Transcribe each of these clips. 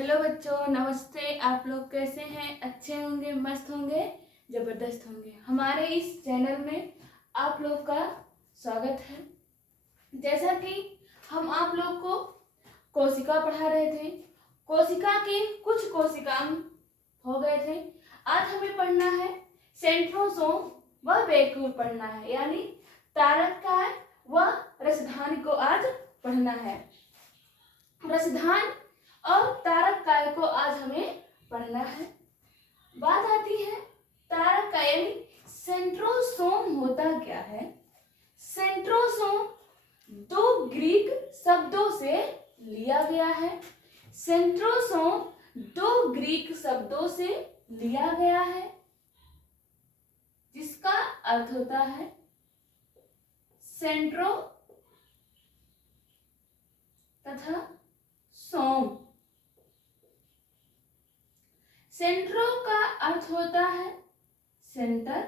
Hello बच्चों, नमस्ते। आप लोग कैसे हैं? अच्छे होंगे, मस्त होंगे, ज़बरदस्त होंगे। हमारे इस चैनल में आप लोग का स्वागत है। जैसा कि हम आप लोग को कोशिका पढ़ा रहे थे, कोशिका के कुछ कोशिकांग हो गए थे। आज हमें पढ़ना है सेंट्रोसोम व वैक्यूल पढ़ना है, यानी तारककाय व रसधानी को आज पढ़ना है। रसधान और तारककाय को आज हमें पढ़ना है। बात आती है तारककाय यानी सेंट्रोसोम होता क्या है। सेंट्रोसोम दो ग्रीक शब्दों से लिया गया है। सेंट्रोसोम दो ग्रीक शब्दों से लिया गया है, जिसका अर्थ होता है सेंट्रो तथा सोम। सेंट्रो का अर्थ होता है सेंटर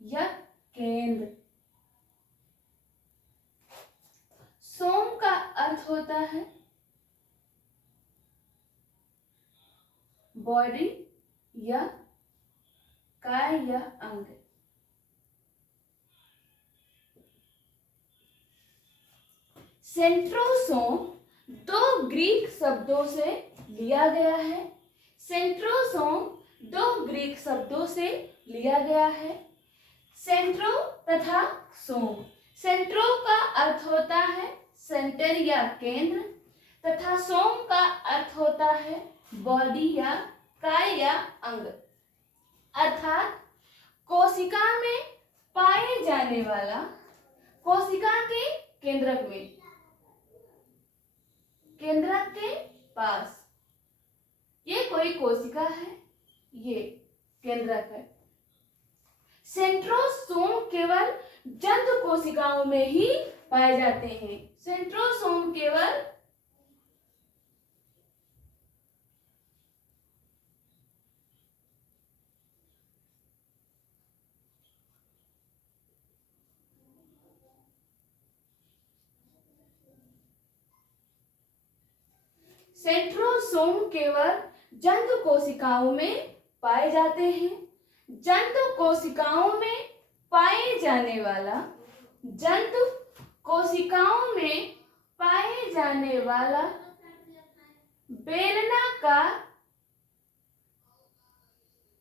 या केंद्र। सोम का अर्थ होता है बॉडी या काय या अंग। सेंट्रोसोम दो ग्रीक शब्दों से लिया गया है। सेंट्रोसोम दो ग्रीक शब्दों से लिया गया है, सेंट्रो तथा सोम। सेंट्रो का अर्थ होता है सेंटर या केंद्र तथा सोम का अर्थ होता है बॉडी या काय या अंग, अर्थात कोशिका में पाए जाने वाला, कोशिका के केंद्रक में, केंद्रक के पास ये कोई कोशिका है, ये केंद्रक है। सेंट्रोसोम केवल जंतु कोशिकाओं में ही पाए जाते हैं। सेंट्रोसोम केवल सेंट्रोसोम केवल जंतु कोशिकाओं में पाए जाते हैं। जंतु कोशिकाओं में पाए जाने वाला, जंतु कोशिकाओं में पाए जाने वाला बेलनाकार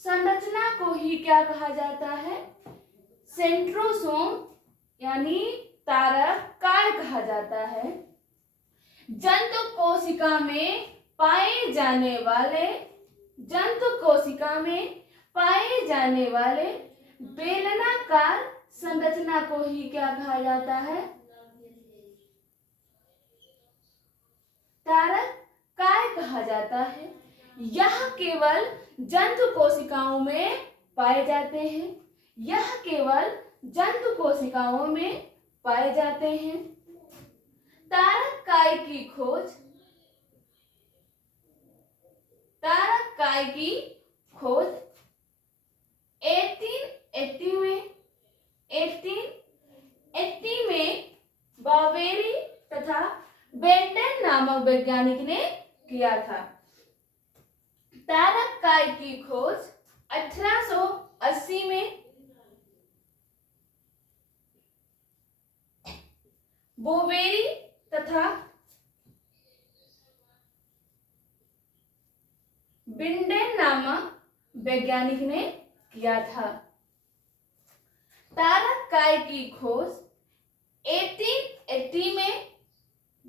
संरचना को ही क्या कहा जाता है? सेंट्रोसोम यानी तारककाय कहा जाता है। जंतु कोशिका में पाए जाने वाले, जंतु कोशिका में पाए जाने वाले बेलनाकार संरचना को ही क्या कहा जाता है? तारककाय कहा जाता है। यह केवल जंतु कोशिकाओं में पाए जाते हैं। यह केवल जंतु कोशिकाओं में पाए जाते हैं। तारककाय की खोज, तारककाय की खोज 1880 में बावेरी तथा बेंटन नामक वैज्ञानिक ने किया था। तारककाय की खोज 1880 में बोवेरी तथा बिंडेन नामक वैज्ञानिक ने किया था। तारककाय की खोज 1880 में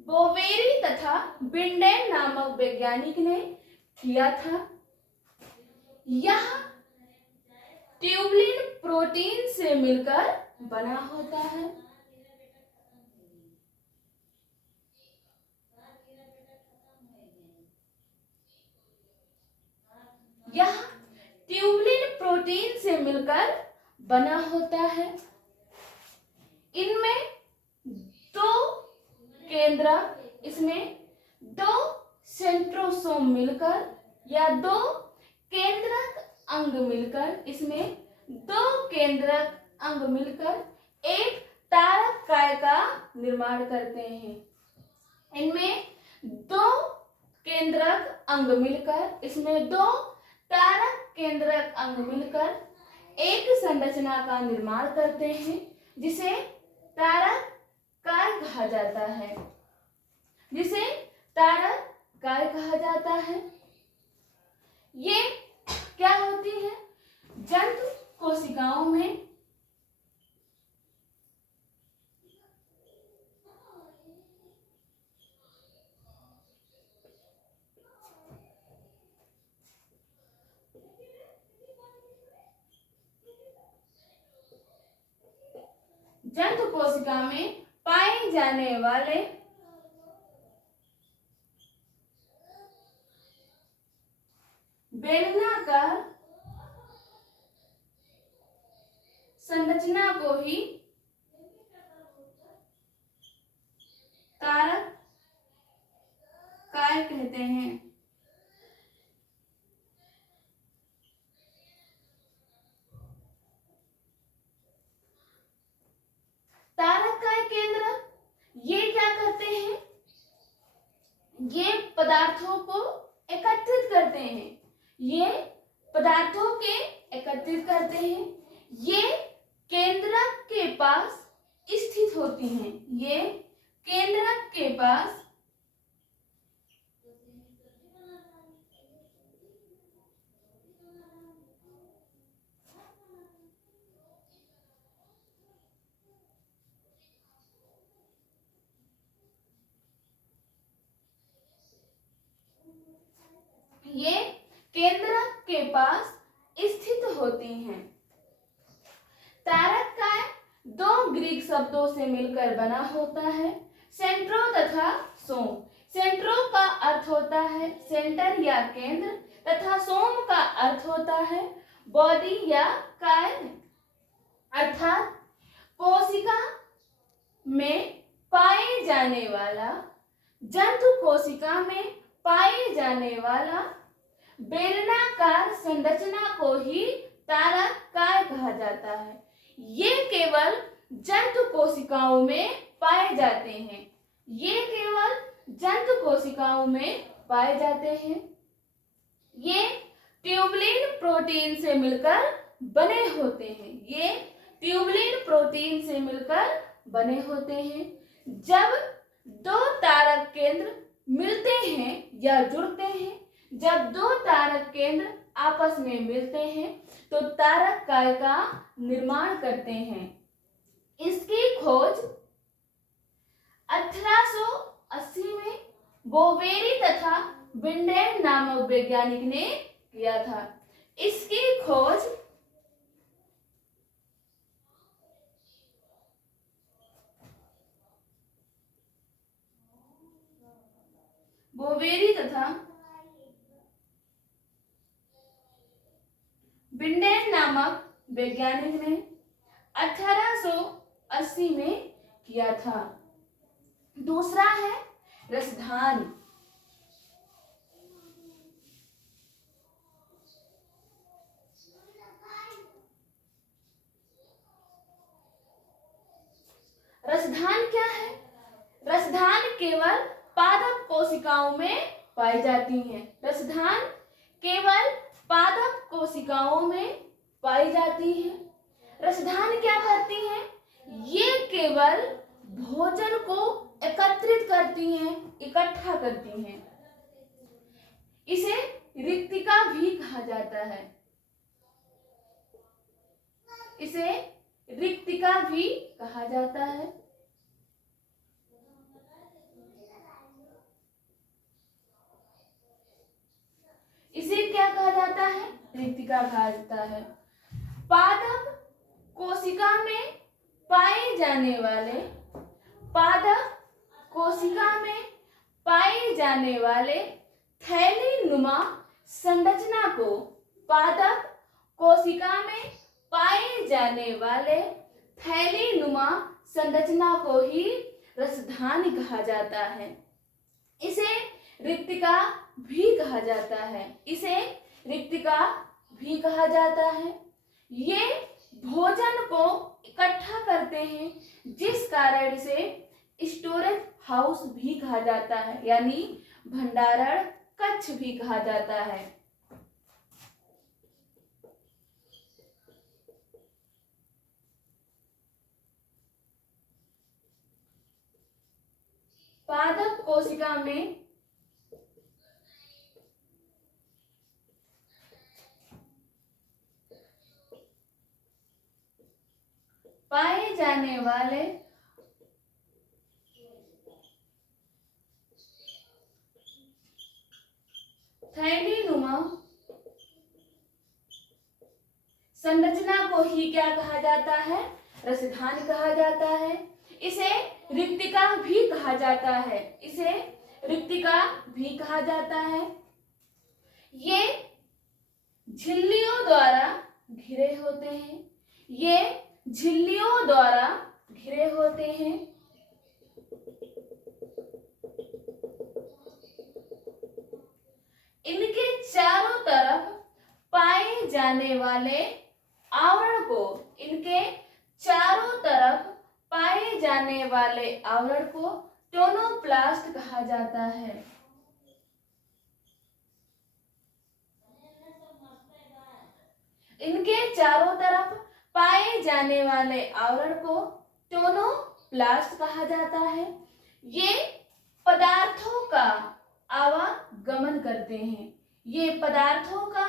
बोवेरी तथा बिंडेन नामक वैज्ञानिक ने किया था। यह ट्यूबलिन प्रोटीन से मिलकर बना होता है। यह ट्यूबलिन प्रोटीन से मिलकर बना होता है। इनमें दो केंद्रक, इसमें दो सेंट्रोसोम मिलकर या दो केंद्रक अंग मिलकर, इसमें दो केंद्रक अंग मिलकर एक तारककाय का निर्माण करते हैं। इनमें दो केंद्रक अंग मिलकर, इसमें दो तारक केंद्रक अंग मिलकर एक संरचना का निर्माण करते हैं जिसे तारक काय कहा जाता है, जिसे तारक काय कहा जाता है। ये क्या होती है? जंतु कोशिकाओं में जंतु कोशिका में पाए जाने वाले बेलनाकार संरचना को ही तारक काय कहते हैं। तारक काय केंद्र ये क्या करते हैं? ये पदार्थों को एकत्रित करते हैं, ये पदार्थों के एकत्रित करते हैं। ये केंद्रक के पास स्थित होती हैं, ये केंद्रक के पास ये केंद्रक के पास स्थित होती हैं। तारक काय दो ग्रीक शब्दों से मिलकर बना होता है, सेंट्रो तथा सोम। सेंट्रो का अर्थ होता है सेंटर या केंद्र तथा सोम का अर्थ होता है बॉडी या काय, अर्थात कोशिका में पाए जाने वाला, जंतु कोशिका में पाए जाने वाला बेलनाकार संरचना को ही तारक काय कहा जाता है। ये केवल जंतु कोशिकाओं में पाए जाते हैं, ये केवल जंतु कोशिकाओं में पाए जाते हैं। ये ट्यूबुलिन प्रोटीन से मिलकर बने होते हैं, ये ट्यूबुलिन प्रोटीन से मिलकर बने होते हैं। जब दो तारक केंद्र मिलते हैं या जुड़ते हैं, जब दो तारक केंद्र आपस में मिलते हैं तो तारक काय का निर्माण करते हैं। इसकी खोज 1880 में बोवेरी तथा विंडेन नामक वैज्ञानिक ने किया था। इसकी खोज बोवेरी तथा विंडेन नामक वैज्ञानिक ने 1880 में किया था। दूसरा है रसधान। रसधान क्या है? रसधान केवल पादप कोशिकाओं में पाई जाती हैं। रसधान केवल पादप कोशिकाओं में पाई जाती है। रसधान क्या करती हैं? ये केवल भोजन को एकत्रित करती हैं, इकट्ठा करती हैं। इसे रिक्तिका भी कहा जाता है, इसे रिक्तिका भी कहा जाता है। इसे क्या कहा जाता है? रिक्तिका कहा जाता है। पादप कोशिका में पाए जाने वाले, पादप कोशिका में पाए जाने वाले थैली नुमा संरचना को, पादप कोशिका में पाए जाने वाले थैली नुमा संरचना को ही रसधान कहा जाता है। इसे रिक्तिका भी कहा जाता है, इसे रिक्तिका भी कहा जाता है। ये भोजन को इकट्ठा करते हैं जिस कारण से स्टोरेज हाउस भी कहा जाता है, यानी भंडारण कक्ष भी कहा जाता है। पादप कोशिका में पाए जाने वाले थैलीनुमा संरचना को ही क्या कहा जाता है? रसधान कहा जाता है। इसे रिक्तिका भी कहा जाता है। इसे रिक्तिका भी कहा जाता है। ये झिल्लियों द्वारा घिरे होते हैं। ये झिल्लियों द्वारा घिरे होते हैं। इनके चारों तरफ पाए जाने वाले आवरण को, इनके चारों तरफ पाए जाने वाले आवरण को टोनोप्लास्ट कहा जाता है। इनके चारों तरफ पाए जाने वाले आवरण को टोनोप्लास्ट कहा जाता है। ये पदार्थों का आवागमन करते हैं। ये पदार्थों का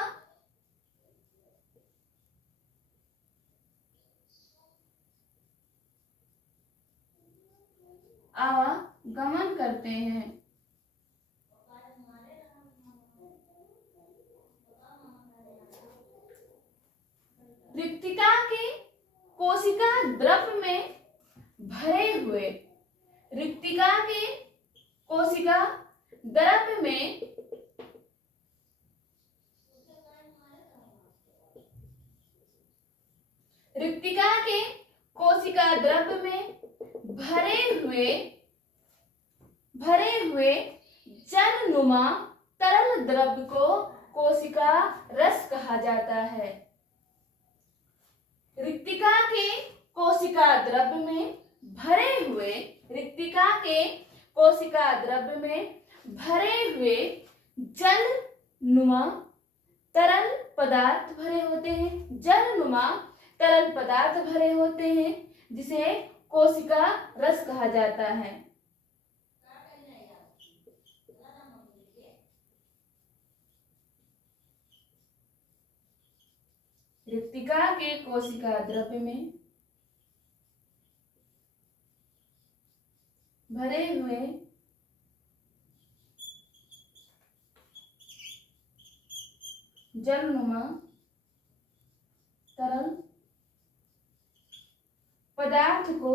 आवागमन करते हैं। रिक्तिका के कोशिका द्रव में भरे हुए, रिक्तिका के कोशिका द्रव में रिक्तिका के कोशिका द्रव में भरे हुए जलनुमा तरल द्रव को कोशिका रस कहा जाता है। रिक्तिका के कोशिका द्रव में भरे हुए, रिक्तिका के कोशिका द्रव में भरे हुए जलनुमा तरल पदार्थ भरे होते हैं। जलनुमा तरल पदार्थ भरे होते हैं, जिसे कोशिका रस कहा जाता है। रिक्तिका के कोशिका द्रव में भरे हुए जलनुमा तरल पदार्थ को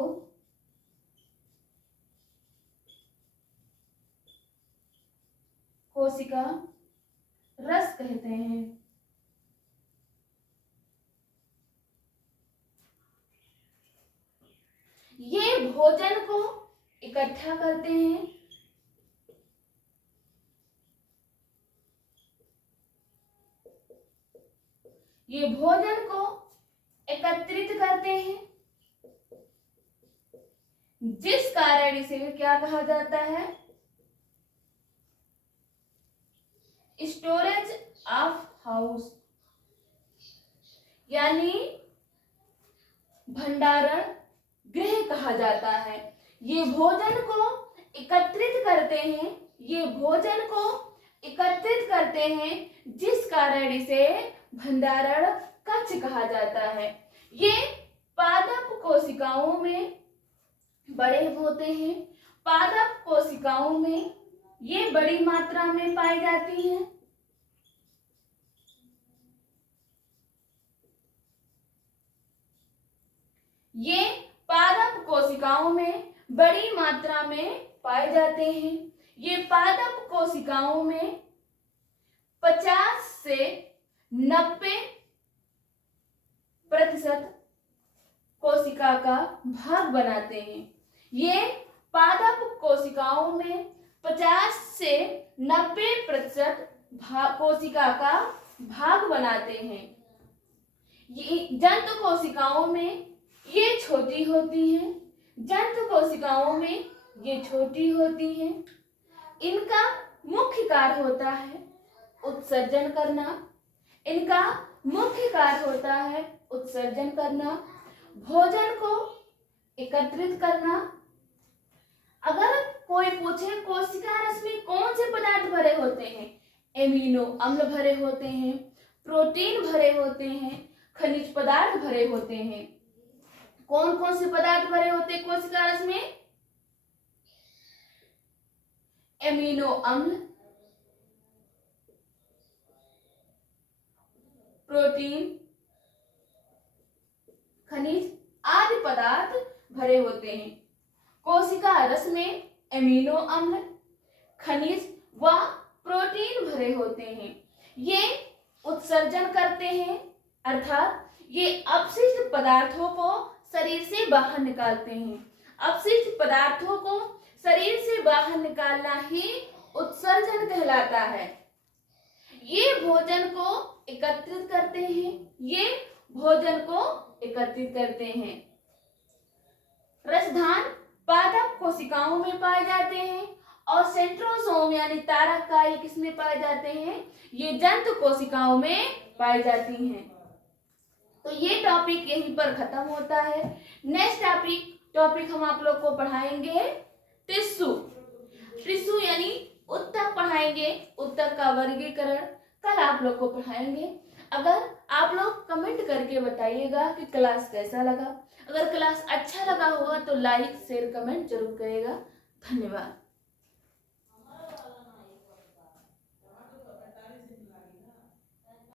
कोशिका रस कहते हैं। ये भोजन को इकट्ठा करते हैं। ये भोजन को एकत्रित करते हैं, जिस कारण इसे क्या कहा जाता है? स्टोरेज ऑफ हाउस, यानी भंडारण गृह कहा जाता है। ये भोजन को एकत्रित करते हैं, ये भोजन को एकत्रित करते हैं, जिस कारण इसे भंडारण कक्ष कहा जाता है। ये पादप कोशिकाओं में बड़े होते हैं। पादप कोशिकाओं में ये बड़ी मात्रा में पाई जाती हैं। ये पादप कोशिकाओं में बड़ी मात्रा में पाए जाते हैं। ये पादप कोशिकाओं में 50 से 90% कोशिका का भाग बनाते हैं। ये पादप कोशिकाओं में 50 से 90% कोशिका का भाग बनाते हैं। ये जंतु कोशिकाओं में ये छोटी होती हैं। जंतु कोशिकाओं में ये छोटी होती हैं। इनका मुख्य कार्य होता है उत्सर्जन करना। इनका मुख्य कार्य होता है उत्सर्जन करना, भोजन को एकत्रित करना। अगर कोई पूछे कोशिका रस में कौन से पदार्थ भरे होते हैं, एमिनो अम्ल भरे होते हैं, प्रोटीन भरे होते हैं, खनिज पदार्थ भरे होते हैं। कौन कौन से पदार्थ भरे होते हैं कोशिका रस में? एमिनो अम्ल, प्रोटीन, खनिज आदि पदार्थ भरे होते हैं। कोशिका रस में एमिनो अम्ल, खनिज व प्रोटीन भरे होते हैं। ये उत्सर्जन करते हैं, अर्थात ये अपशिष्ट पदार्थों को शरीर से बाहर निकालते हैं। अपशिष्ट पदार्थों को शरीर से बाहर निकालना ही उत्सर्जन कहलाता है। ये भोजन को एकत्रित करते हैं। ये भोजन को एकत्रित करते हैं। रसधान पादप कोशिकाओं में पाए जाते हैं और सेंट्रोसोम यानी तारककाय किसमें पाए जाते हैं? ये जंतु कोशिकाओं में पाई जाती हैं। तो ये टॉपिक यहीं पर खत्म होता है। नेक्स्ट टॉपिक हम आप लोग को पढ़ाएंगे टिश्यू। टिश्यू यानी उत्तक पढ़ाएंगे, उत्तक का वर्गीकरण कल आप लोग को पढ़ाएंगे। अगर आप लोग कमेंट करके बताइएगा कि क्लास कैसा लगा। अगर क्लास अच्छा लगा होगा तो लाइक शेयर कमेंट जरूर करिएगा। धन्यवाद।